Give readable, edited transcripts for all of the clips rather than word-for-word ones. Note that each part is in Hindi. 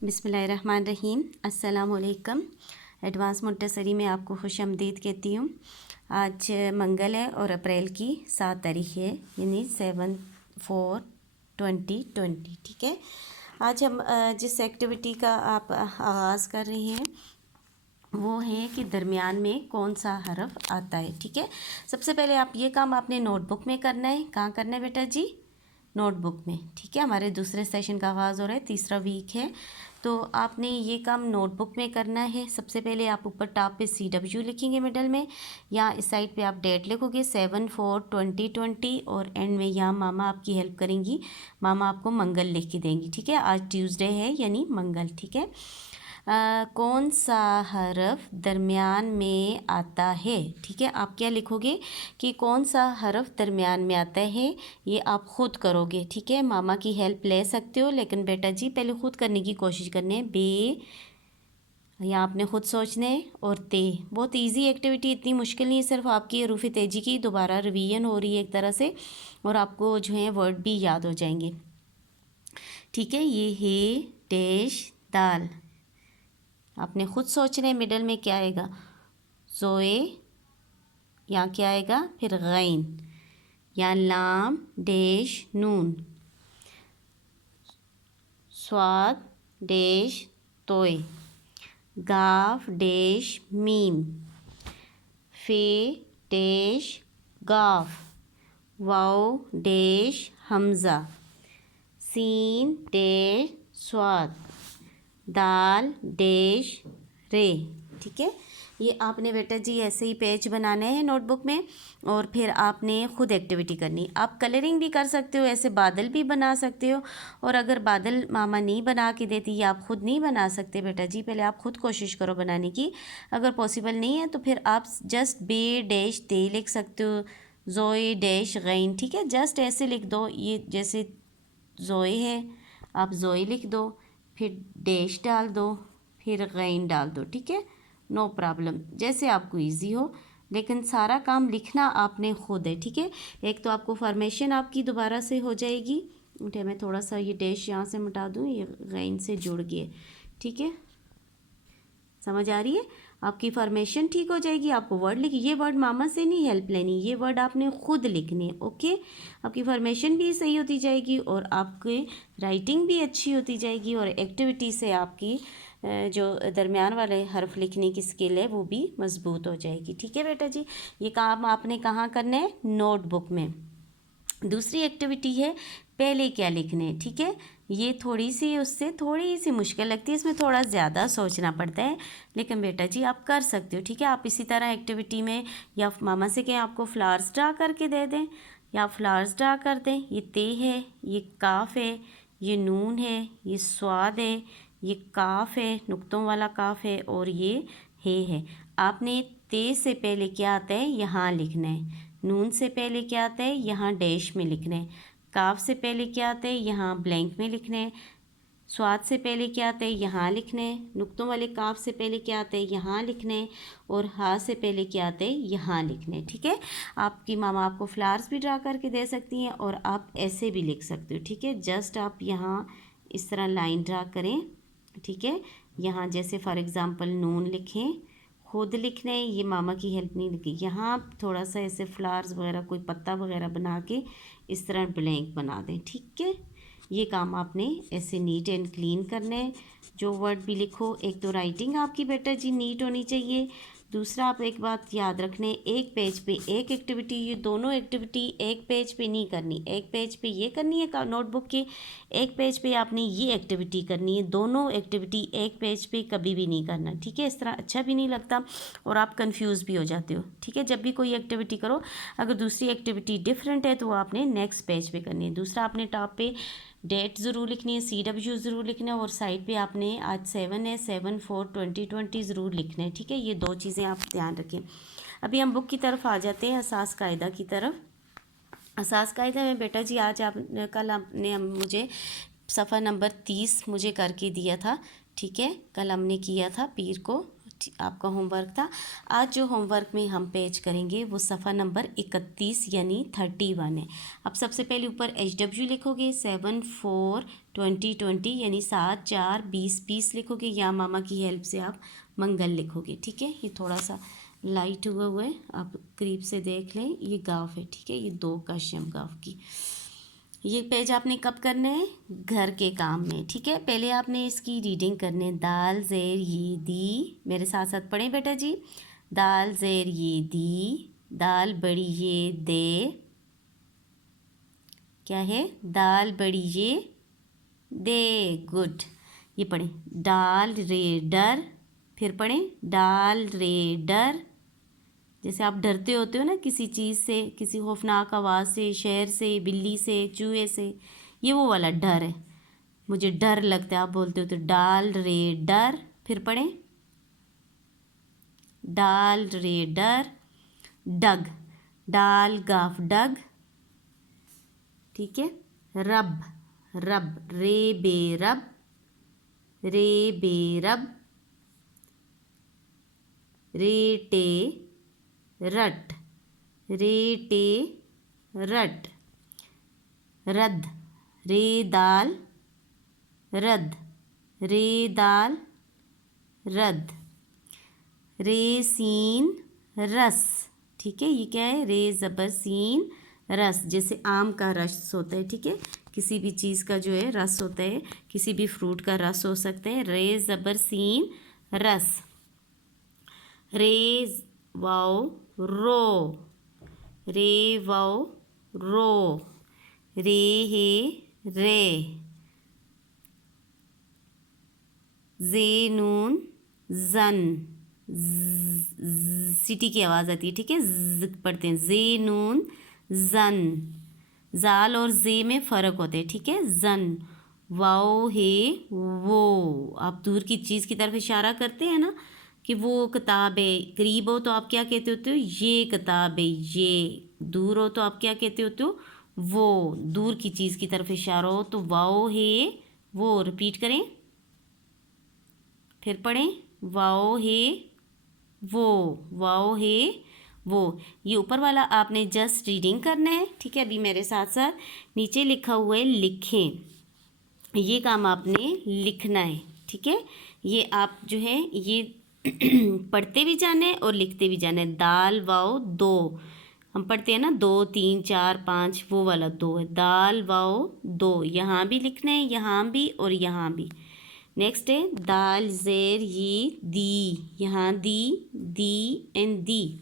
बिस्मिल्लाहिर्रहमानिर्रहीम। अस्सलाम वालेकुम। एडवांस मोंटेसरी में आपको खुशामदीद कहती हूँ। आज मंगल है और अप्रैल की 7 तारीख है, यानी 7/4/2020। ठीक है, आज हम जिस एक्टिविटी का आप आगाज़ कर रहे हैं वो है कि दरमियान में कौन सा हरफ आता है। ठीक है, सबसे पहले आप ये काम आपने नोटबुक में करना है। कहाँ करना है बेटा जी? नोटबुक में। ठीक है, हमारे दूसरे सेशन का आगाज़ हो रहा है, तीसरा वीक है, तो आपने ये काम नोटबुक में करना है। सबसे पहले आप ऊपर टॉप पे CW लिखेंगे मिडल में, या इस साइड पे आप डेट लिखोगे 7/4/2020 और एंड में यहाँ मामा आपकी हेल्प करेंगी, मामा आपको मंगल लिख के देंगी। ठीक है, आज ट्यूसडे है यानी मंगल। ठीक है, कौन सा हरफ दरमियान में आता है। ठीक है, आप क्या लिखोगे कि कौन सा हरफ दरमियान में आता है, ये आप ख़ुद करोगे। ठीक है, मामा की हेल्प ले सकते हो, लेकिन बेटा जी पहले ख़ुद करने की कोशिश करनी है। बे यहाँ आपने ख़ुद सोचना है, और ते बहुत इजी एक्टिविटी, इतनी मुश्किल नहीं है, सिर्फ आपकी हरूफ तेजी की दोबारा रिवीजन हो रही है एक तरह से, और आपको जो है वर्ड भी याद हो जाएंगे। ठीक है, ये है डैश दाल, आपने ख़ुद सोचना है मिडल में क्या आएगा। ज़ोए, यहाँ क्या आएगा, फिर गैन, यहाँ लाम डैश नून, स्वाद डैश तोय, गाफ डैश मीम, फे डैश गाफ, वाओ डैश हमज़ा, सीन डैश स्वाद, दाल डैश रे। ठीक है, ये आपने बेटा जी ऐसे ही पेज बनाने हैं नोटबुक में, और फिर आपने ख़ुद एक्टिविटी करनी। आप कलरिंग भी कर सकते हो, ऐसे बादल भी बना सकते हो, और अगर बादल मामा नहीं बना के देती या आप ख़ुद नहीं बना सकते बेटा जी, पहले आप ख़ुद कोशिश करो बनाने की। अगर पॉसिबल नहीं है तो फिर आप जस्ट बे डैश दे लिख सकते हो, ज़ोए डैश गैन। ठीक है, जस्ट ऐसे लिख दो, ये जैसे ज़ोए है आप ज़ोए लिख दो, फिर डैश डाल दो, फिर गैन डाल दो। ठीक है, नो प्रॉब्लम, जैसे आपको इजी हो, लेकिन सारा काम लिखना आपने खुद है। ठीक है, एक तो आपको फॉर्मेशन आपकी दोबारा से हो जाएगी। उठे, मैं थोड़ा सा ये डैश यहाँ से मिटा दूँ, ये गैन से जुड़ गए। ठीक है, समझ आ रही है, आपकी फॉर्मेशन ठीक हो जाएगी। आपको वर्ड लिखिए, ये वर्ड मामा से नहीं हेल्प लेनी, ये वर्ड आपने खुद लिखने। ओके, आपकी फॉर्मेशन भी सही होती जाएगी और आपकी राइटिंग भी अच्छी होती जाएगी, और एक्टिविटी से आपकी जो दरमियान वाले हर्फ लिखने की स्किल है वो भी मजबूत हो जाएगी। ठीक है बेटा जी, ये काम आपने कहाँ करना है, नोटबुक में। दूसरी एक्टिविटी है पहले क्या लिखने है। ठीक है, ये थोड़ी सी उससे थोड़ी सी मुश्किल लगती है, इसमें थोड़ा ज़्यादा सोचना पड़ता है, लेकिन बेटा जी आप कर सकते हो। ठीक है, आप इसी तरह एक्टिविटी में या मामा से कहें आपको फ्लावर्स ड्रा करके दे दें, या फ्लावर्स ड्रा कर दें। ये ते है, ये काफ है, ये नून है, ये स्वाद है, ये काफ है, नुक्तों वाला काफ है, और ये है। आपने ते से पहले क्या आता है यहाँ लिखना है, नून से पहले क्या आता है यहाँ डैश में लिखना है, काफ से पहले क्या आता है यहाँ ब्लैंक में लिखना है, स्वाद से पहले क्या आता है यहाँ लिखना है, नुक्तों वाले काफ से पहले क्या आता है यहाँ लिखना है, और हा से पहले क्या आता है यहाँ लिखना है। ठीक है, आपकी मामा आपको फ्लावर्स भी ड्रा करके दे सकती हैं, और आप ऐसे भी लिख सकते हो। ठीक है, जस्ट आप यहाँ इस तरह लाइन ड्रा करें। ठीक है, यहाँ जैसे फॉर एग्ज़ाम्पल नून लिखें, खुद लिखना है, ये मामा की हेल्प नहीं लिखी। यहाँ आप थोड़ा सा ऐसे फ्लावर्स वगैरह कोई पत्ता वगैरह बना के इस तरह ब्लैंक बना दें। ठीक है, ये काम आपने ऐसे नीट एंड क्लीन करना है। जो वर्ड भी लिखो, एक तो राइटिंग आपकी बेटा जी नीट होनी चाहिए, दूसरा आप एक बात याद रखने, एक पेज पे एक एक्टिविटी, ये दोनों एक्टिविटी एक पेज पे नहीं करनी, एक पेज पे ये करनी है नोटबुक के, एक पेज पे आपने ये एक्टिविटी करनी है। दोनों एक्टिविटी एक पेज पे कभी भी नहीं करना। ठीक है, इस तरह अच्छा भी नहीं लगता और आप कंफ्यूज भी हो जाते हो। ठीक है, जब भी कोई एक्टिविटी करो, अगर दूसरी एक्टिविटी डिफरेंट है तो वो आपने नेक्स्ट पेज पे करनी है। दूसरा, आपने टॉप पे डेट ज़रूर लिखनी है, CW ज़रूर लिखना है, और साइड पे आपने आज 7 है 7/4/2020 ज़रूर लिखना है। ठीक है, ये दो चीज़ें आप ध्यान रखें। अभी हम बुक की तरफ आ जाते हैं, असास कायदा की तरफ। असास कायदा में बेटा जी आज आप कल आपने मुझे सफ़ा नंबर 30 मुझे करके दिया था। ठीक है, कल हमने किया था पीर को आपका होमवर्क था। आज जो होमवर्क में हम पेज करेंगे वो सफ़ा नंबर 31 यानी 31 है। अब सबसे पहले ऊपर HW लिखोगे, 7 4 20 20 यानी 7 4 20 20 लिखोगे, या मामा की हेल्प से आप मंगल लिखोगे। ठीक है, ये थोड़ा सा लाइट हुआ है, आप करीब से देख लें। ये गाफ है, ठीक है, ये 2 काशियम गाफ की। ये पेज आपने कब करना है? घर के काम में। ठीक है, पहले आपने इसकी रीडिंग करनी है। दाल ज़ेर ये दी, मेरे साथ साथ पढ़ें बेटा जी। दाल ज़ेर ये दी, दाल बड़ी ये दे, क्या है? दाल बड़ी ये दे, गुड। ये पढ़ें, डाल रे डर, फिर पढ़ें डाल रे डर। जैसे आप डरते होते हो ना किसी चीज़ से, किसी खौफनाक आवाज़ से, शेर से, बिल्ली से, चूहे से, ये वो वाला डर है। मुझे डर लगता है, आप बोलते हो तो डाल रे डर। फिर पढ़ें डाल रे डर, डग, डाल गाफ डग, ठीक है। रब, रब, रे बे रब, रे बे रब, रे टे रट, रे टे रट, रद, रे दाल रद, रे दाल रद, रे सीन रस, ठीक है। ये क्या है? रे ज़बर सीन रस, जैसे आम का रस होता है, ठीक है, किसी भी चीज़ का जो है रस होता है, किसी भी फ्रूट का रस हो सकता है। रे ज़बर सीन रस, रे वाओ रो, रे वाओ रो, रे हे रे, जे नून जन, सिटी की आवाज़ आती है, ठीक है, पढ़ते हैं जे नून जन। जाल और जे में फ़र्क होता है, ठीक है। जन, वाओ हे वो, आप दूर की चीज़ की तरफ इशारा करते हैं ना कि वो किताब है। करीब हो तो आप क्या कहते होते हो? ये किताब है ये। दूर हो तो आप क्या कहते होते हो? वो। दूर की चीज़ की तरफ इशारा हो तो वाओ हे वो। रिपीट करें, फिर पढ़ें, वाओ हे वो, वाओ हे वो। ये ऊपर वाला आपने जस्ट रीडिंग करना है, ठीक है। अभी मेरे साथ साथ नीचे लिखा हुआ है लिखें, ये काम आपने लिखना है, ठीक है। ये आप जो है ये पढ़ते भी जाना है और लिखते भी जाना है। दाल वाओ दो, हम पढ़ते हैं ना 2 3 4 5, वो वाला 2 है। दाल वाओ दो, यहाँ भी लिखना है, यहाँ भी और यहाँ भी। नेक्स्ट है दाल ज़ेर ये दी, यहाँ दी एंड दी।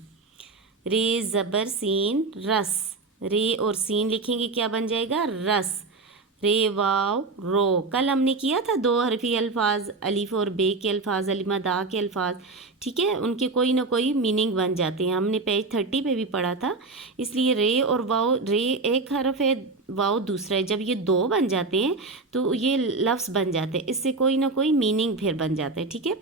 रे ज़बर सीन रस, रे और सीन लिखेंगे, क्या बन जाएगा? रस। रे वाव रो, कल हमने किया था 2 हरफी अल्फाज, अलिफ और बे के अल्फाज, अलिमा दा के अल्फाज, ठीक है, उनके कोई ना कोई मीनिंग बन जाते हैं। हमने पेज 30 पे भी पढ़ा था। इसलिए रे और वाव, रे एक हरफ है, वाव दूसरा है। जब ये 2 बन जाते हैं तो ये लफ्ज़ बन जाते हैं, इससे कोई ना कोई मीनिंग फिर बन जाता है, ठीक है।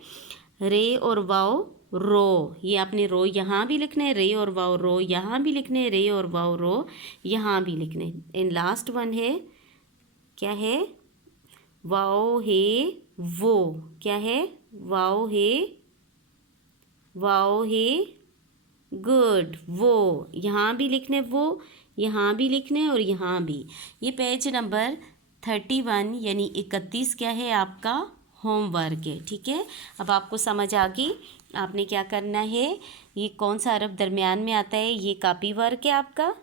रे और वाव रो, ये आपने रो यहाँ भी लिखना है, रे और वाव रो यहाँ भी लिखना है, रे और वाव रो यहाँ भी लिखना है। एंड लास्ट वन है, क्या है? वाओ हे वो, क्या है? वाओ हे गुड वो, यहाँ भी लिखने वो, यहाँ भी लिखने और यहाँ भी। ये पेज नंबर 31 यानी 31 क्या है? आपका होमवर्क है, ठीक है। अब आपको समझ आ गई आपने क्या करना है। ये कौन सा हरफ दरमियान में आता है, ये कॉपी वर्क है आपका,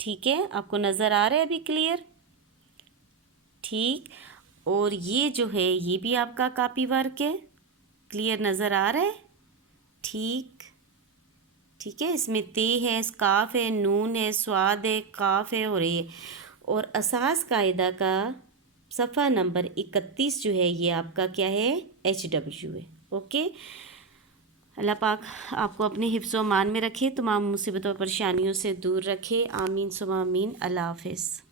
ठीक है। आपको नज़र आ रहा है अभी क्लियर? ठीक, और ये जो है ये भी आपका कॉपी वर्क है, क्लियर नज़र आ रहा है? ठीक, ठीक है। इसमें ते है, काफ है, नून है, स्वाद है, काफ है और ए। और असास कायदा का सफ़ा नंबर 31 जो है ये आपका क्या है? HW है। ओके, अल्लाह पाक आपको अपने हिफ्ज़ व मान में रखे, तमाम मुसीबतों और परेशानियों से दूर रखे। आमीन सुमा आमीन। अल्लाह हाफ़िज़।